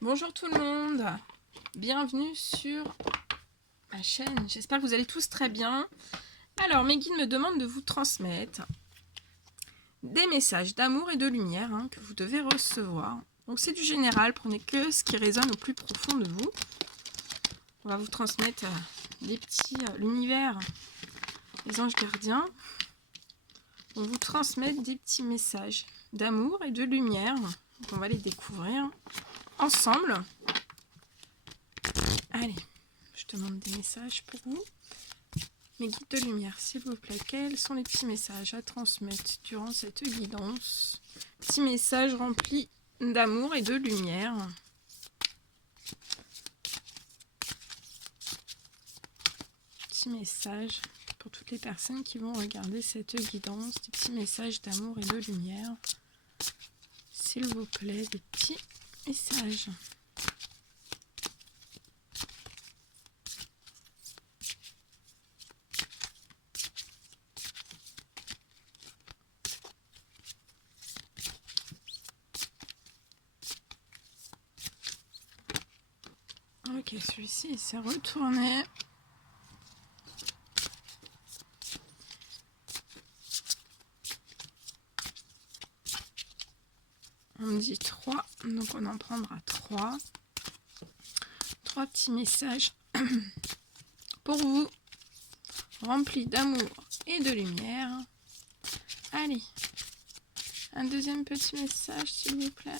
Bonjour tout le monde, bienvenue sur ma chaîne, j'espère que vous allez tous très bien. Alors mes guides me demandent de vous transmettre des messages d'amour et de lumière que vous devez recevoir. Donc c'est du général, prenez que ce qui résonne au plus profond de vous. On va vous transmettre l'univers, les anges gardiens. On vous transmettre des petits messages d'amour et de lumière. Donc on va les découvrir ensemble. Allez, je demande des messages pour vous. Mes guides de lumière, s'il vous plaît, quels sont les petits messages à transmettre durant cette guidance? Petits messages remplis d'amour et de lumière. Petits messages pour toutes les personnes qui vont regarder cette guidance. Des petits messages d'amour et de lumière. S'il vous plaît, des petits messages. Ok, celui-ci il s'est retourné. On me dit 3, donc on en prendra 3. 3 petits messages pour vous, remplis d'amour et de lumière. Allez, un deuxième petit message s'il vous plaît.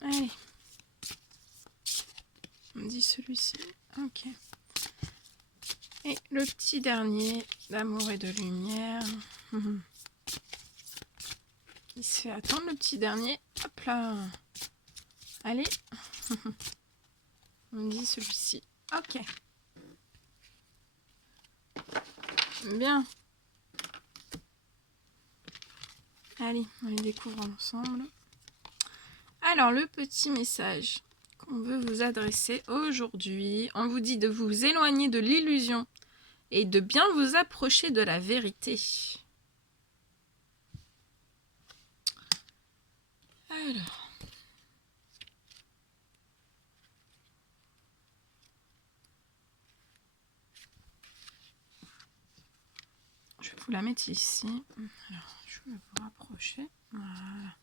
Allez, on me dit celui-ci. Ok. Et le petit dernier d'amour et de lumière. Qui se fait attendre, le petit dernier. Hop là. Allez. On me dit celui-ci. Ok. Bien. Allez, on les découvre ensemble. Alors, le petit message qu'on veut vous adresser aujourd'hui, on vous dit de vous éloigner de l'illusion et de bien vous approcher de la vérité. Alors. Je vais vous la mettre ici. Alors, je vais vous rapprocher. Voilà.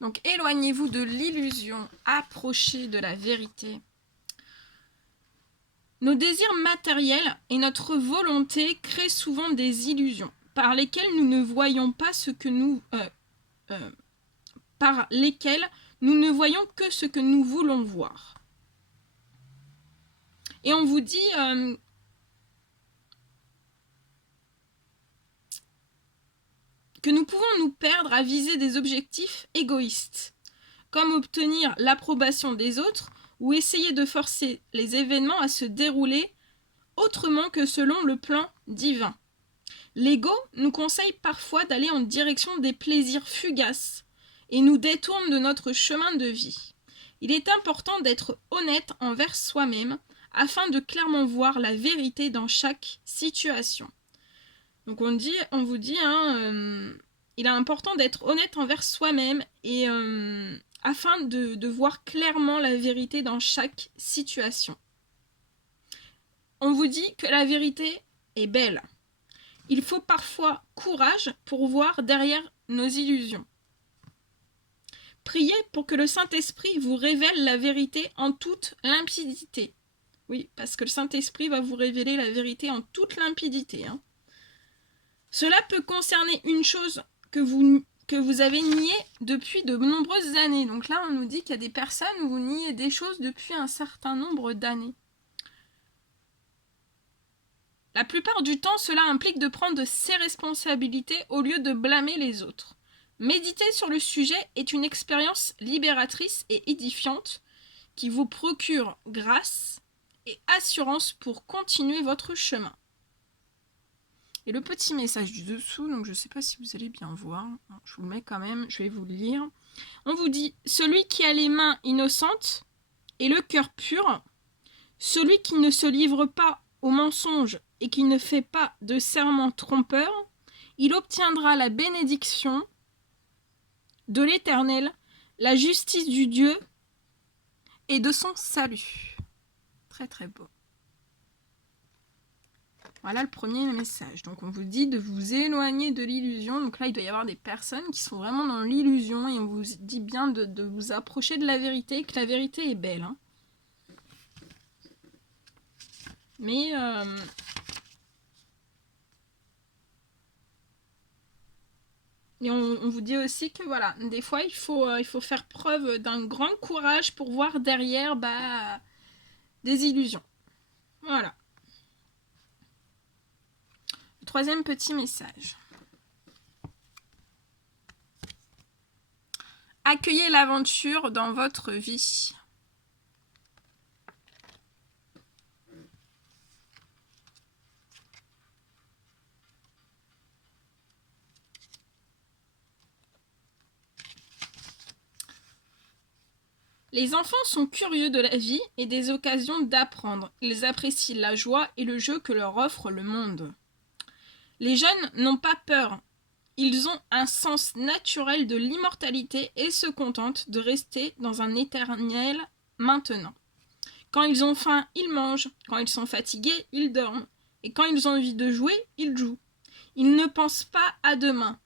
Donc, éloignez-vous de l'illusion, approchez de la vérité. Nos désirs matériels et notre volonté créent souvent des illusions par lesquelles nous ne voyons pas ce que nous... par lesquelles nous ne voyons que ce que nous voulons voir. Et on vous dit... que nous pouvons nous perdre à viser des objectifs égoïstes, comme obtenir l'approbation des autres ou essayer de forcer les événements à se dérouler autrement que selon le plan divin. L'ego nous conseille parfois d'aller en direction des plaisirs fugaces et nous détourne de notre chemin de vie. Il est important d'être honnête envers soi-même afin de clairement voir la vérité dans chaque situation. Donc on vous dit, il est important d'être honnête envers soi-même et afin de voir clairement la vérité dans chaque situation. On vous dit que la vérité est belle. Il faut parfois courage pour voir derrière nos illusions. Priez pour que le Saint-Esprit vous révèle la vérité en toute limpidité. Oui, parce que le Saint-Esprit va vous révéler la vérité en toute limpidité. Cela peut concerner une chose que vous avez niée depuis de nombreuses années. Donc là, on nous dit qu'il y a des personnes où vous niez des choses depuis un certain nombre d'années. La plupart du temps, cela implique de prendre ses responsabilités au lieu de blâmer les autres. Méditer sur le sujet est une expérience libératrice et édifiante qui vous procure grâce et assurance pour continuer votre chemin. Et le petit message du dessous, donc je ne sais pas si vous allez bien voir, je vous le mets quand même, je vais vous le lire. On vous dit, celui qui a les mains innocentes et le cœur pur, celui qui ne se livre pas au mensonge et qui ne fait pas de serment trompeur, il obtiendra la bénédiction de l'Éternel, la justice du Dieu et de son salut. Très très beau. Voilà le premier message. Donc on vous dit de vous éloigner de l'illusion. Donc là, il doit y avoir des personnes qui sont vraiment dans l'illusion et on vous dit bien de vous approcher de la vérité, que la vérité est belle. Hein. Mais et on vous dit aussi que voilà, des fois il faut faire preuve d'un grand courage pour voir derrière des illusions. Voilà. Le troisième petit message. Accueillez l'aventure dans votre vie. Les enfants sont curieux de la vie et des occasions d'apprendre. Ils apprécient la joie et le jeu que leur offre le monde. Les jeunes n'ont pas peur. Ils ont un sens naturel de l'immortalité et se contentent de rester dans un éternel maintenant. Quand ils ont faim, ils mangent. Quand ils sont fatigués, ils dorment. Et quand ils ont envie de jouer, ils jouent. Ils ne pensent pas à demain,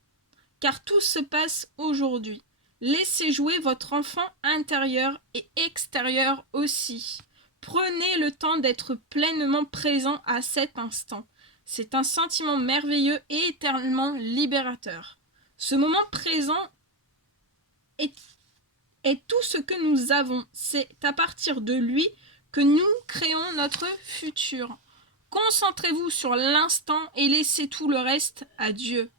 car tout se passe aujourd'hui. Laissez jouer votre enfant intérieur et extérieur aussi. Prenez le temps d'être pleinement présent à cet instant. C'est un sentiment merveilleux et éternellement libérateur. Ce moment présent est tout ce que nous avons. C'est à partir de lui que nous créons notre futur. Concentrez-vous sur l'instant et laissez tout le reste à Dieu.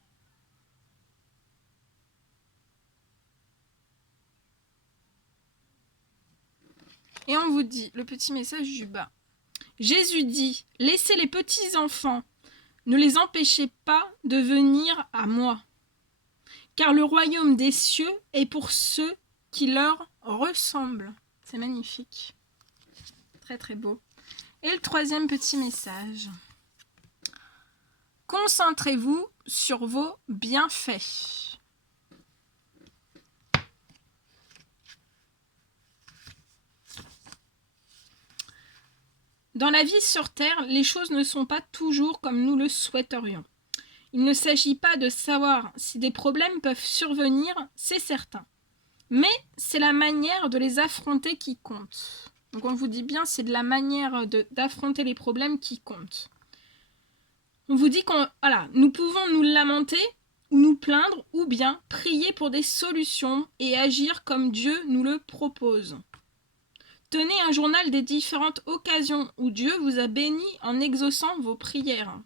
Et on vous dit, le petit message du bas. Jésus dit, laissez les petits enfants, ne les empêchez pas de venir à moi, car le royaume des cieux est pour ceux qui leur ressemblent. C'est magnifique. Très très beau. Et le troisième petit message. Concentrez-vous sur vos bienfaits. Dans la vie sur Terre, les choses ne sont pas toujours comme nous le souhaiterions. Il ne s'agit pas de savoir si des problèmes peuvent survenir, c'est certain. Mais c'est la manière de les affronter qui compte. Donc on vous dit bien, c'est de la manière d'affronter les problèmes qui compte. On vous dit nous pouvons nous lamenter ou nous plaindre ou bien prier pour des solutions et agir comme Dieu nous le propose. Tenez un journal des différentes occasions où Dieu vous a béni en exaucant vos prières.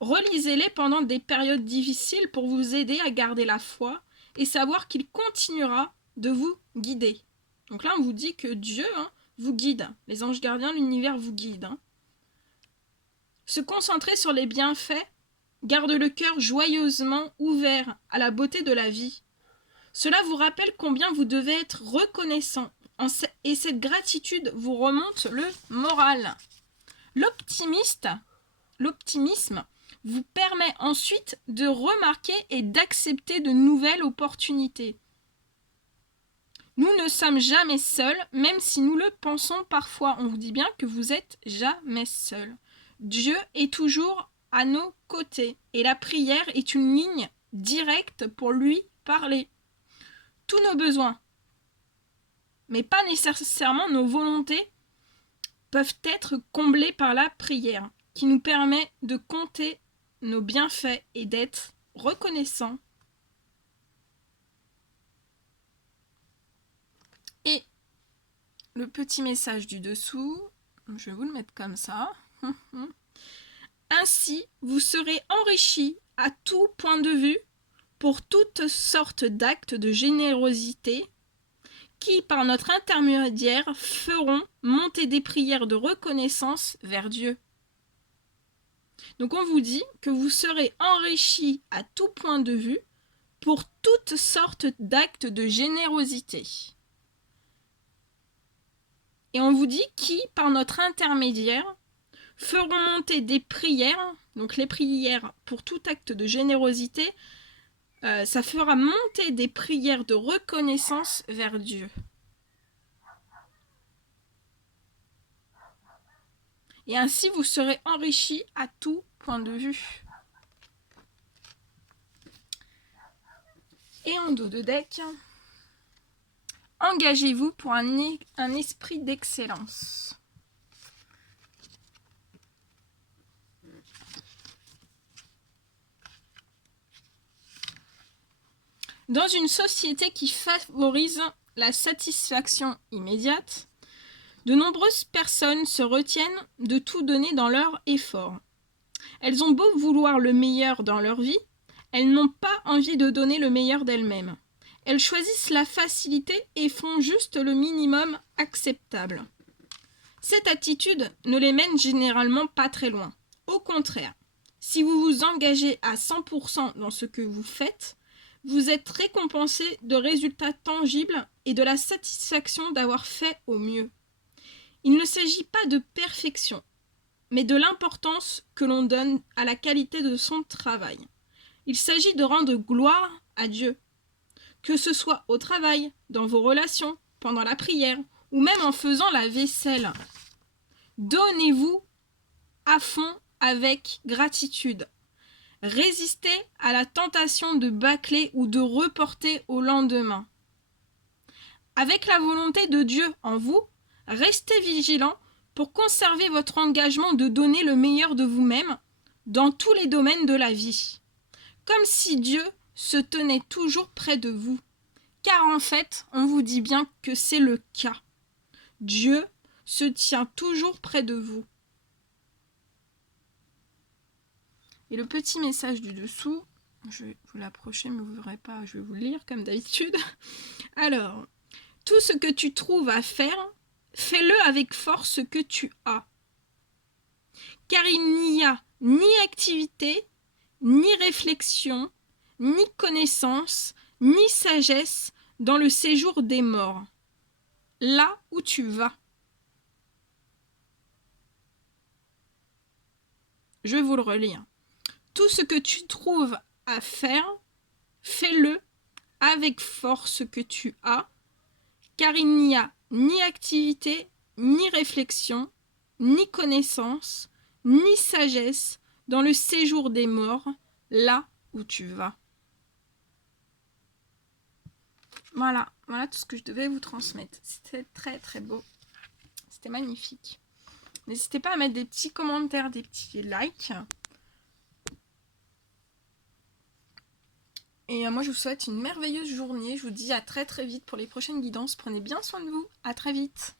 Relisez-les pendant des périodes difficiles pour vous aider à garder la foi et savoir qu'il continuera de vous guider. Donc là, on vous dit que Dieu vous guide. Les anges gardiens, l'univers vous guide. Se concentrer sur les bienfaits garde le cœur joyeusement ouvert à la beauté de la vie. Cela vous rappelle combien vous devez être reconnaissant. Et cette gratitude vous remonte le moral. L'optimisme vous permet ensuite de remarquer et d'accepter de nouvelles opportunités. Nous ne sommes jamais seuls, même si nous le pensons parfois. On vous dit bien que vous n'êtes jamais seuls. Dieu est toujours à nos côtés et la prière est une ligne directe pour lui parler. Tous nos besoins, mais pas nécessairement nos volontés, peuvent être comblés par la prière, qui nous permet de compter nos bienfaits et d'être reconnaissants. Et le petit message du dessous, je vais vous le mettre comme ça. Ainsi, vous serez enrichis à tout point de vue pour toutes sortes d'actes de générosité qui, par notre intermédiaire, feront monter des prières de reconnaissance vers Dieu. Donc on vous dit que vous serez enrichis à tout point de vue pour toutes sortes d'actes de générosité. Et on vous dit qui, par notre intermédiaire, feront monter des prières, donc les prières pour tout acte de générosité, ça fera monter des prières de reconnaissance vers Dieu. Et ainsi vous serez enrichis à tout point de vue. Et en dos de deck, engagez-vous pour un esprit d'excellence. Dans une société qui favorise la satisfaction immédiate, de nombreuses personnes se retiennent de tout donner dans leur effort. Elles ont beau vouloir le meilleur dans leur vie, elles n'ont pas envie de donner le meilleur d'elles-mêmes. Elles choisissent la facilité et font juste le minimum acceptable. Cette attitude ne les mène généralement pas très loin. Au contraire, si vous vous engagez à 100% dans ce que vous faites, vous êtes récompensé de résultats tangibles et de la satisfaction d'avoir fait au mieux. Il ne s'agit pas de perfection, mais de l'importance que l'on donne à la qualité de son travail. Il s'agit de rendre gloire à Dieu, que ce soit au travail, dans vos relations, pendant la prière, ou même en faisant la vaisselle. Donnez-vous à fond avec gratitude. Résistez à la tentation de bâcler ou de reporter au lendemain. Avec la volonté de Dieu en vous, restez vigilant pour conserver votre engagement de donner le meilleur de vous-même dans tous les domaines de la vie, comme si Dieu se tenait toujours près de vous. Car en fait, on vous dit bien que c'est le cas. Dieu se tient toujours près de vous. Et le petit message du dessous, je vais vous l'approcher, mais vous ne verrez pas, je vais vous le lire comme d'habitude. Alors, tout ce que tu trouves à faire, fais-le avec force que tu as. Car il n'y a ni activité, ni réflexion, ni connaissance, ni sagesse dans le séjour des morts, là où tu vas. Je vais vous le relire. Tout ce que tu trouves à faire, fais-le avec force que tu as, car il n'y a ni activité, ni réflexion, ni connaissance, ni sagesse dans le séjour des morts, là où tu vas. Voilà tout ce que je devais vous transmettre. C'était très très beau. C'était magnifique. N'hésitez pas à mettre des petits commentaires, des petits likes. Et moi, je vous souhaite une merveilleuse journée. Je vous dis à très très vite pour les prochaines guidances. Prenez bien soin de vous. À très vite.